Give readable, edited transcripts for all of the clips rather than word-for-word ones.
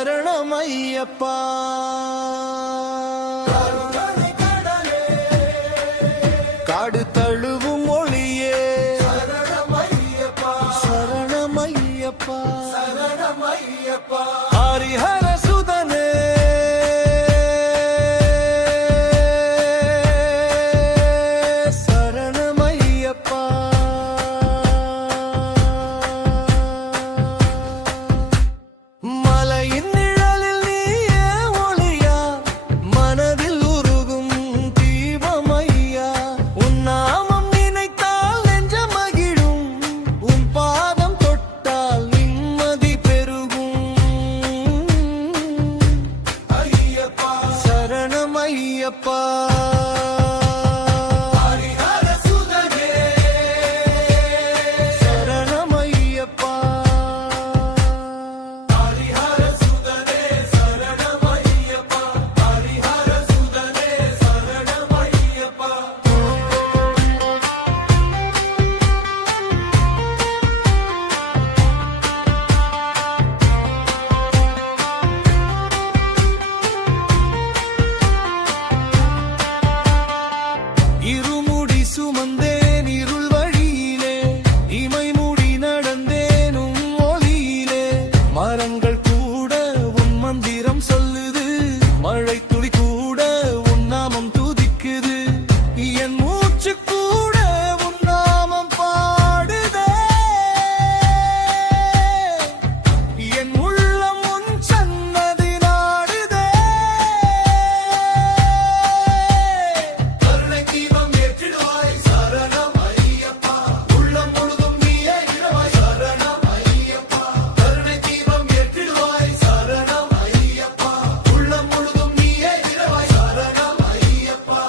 சரணமையப்பா காடு தழுவும் மொழியே சரணமையப்பா சரணமையப்பா சரணமையப்பா ஹரிஹர சுதனே சரணமையப்பா மலையின் நிழலில் நீயே ஒளியா மனதில் உருகும் தீபமையா உன் நாமம் நினைத்தால் நெஞ்ச மகிழும் உன் பாதம் தொட்டால் நிம்மதி பெருகும் ஐயப்பா சரணமையப்பா இருமுடி சுமந்தேன் இருள் வழியிலே இமை மூடி நடந்தேனும் ஒளியிலே மரங்கள் கூட உன் மந்திரம் சொல்லுது மழை துளி கூட உன் நாமம் துதிக்குது என் மூச்சு கூட உன் நாமம் பாடுதே என் உள்ளம் உன் சன்னதி நாடுதே கருணை தீபம் ஏற்றிடுவாய் சரணம் ஐயப்பா உள்ளம் முழுதும் நீயே இடுவாய் சரணம் ஐயப்பா கருணை தீபம் ஏற்றிடுவாய் சரணம் ஐயப்பா உள்ளம் முழுதும் நீயே இடுவாய் சரணம் ஐயப்பா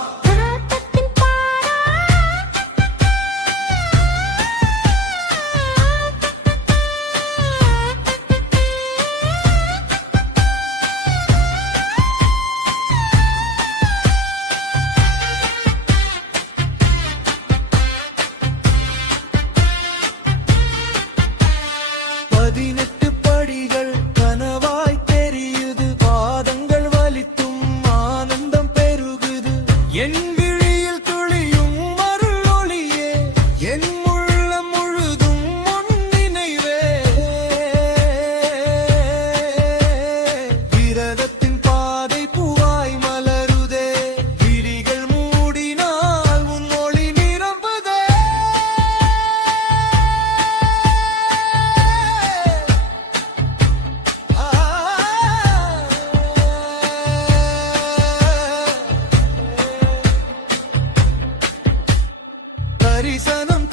பதினெட்டு படிகள் கனவாய் தெரியுது பாதங்கள் வலித்தும் ஆனந்தம் பெருகுது என் விழியில் துளியும் அருள் ஒளியே என் உள்ளம் முழுதும் உன் நினைவே விரதத்தின் பாதை பூவாய் மலருதே விழிகள் மூடினால் உன் ஒளி நிரம்புதே தரிசனம்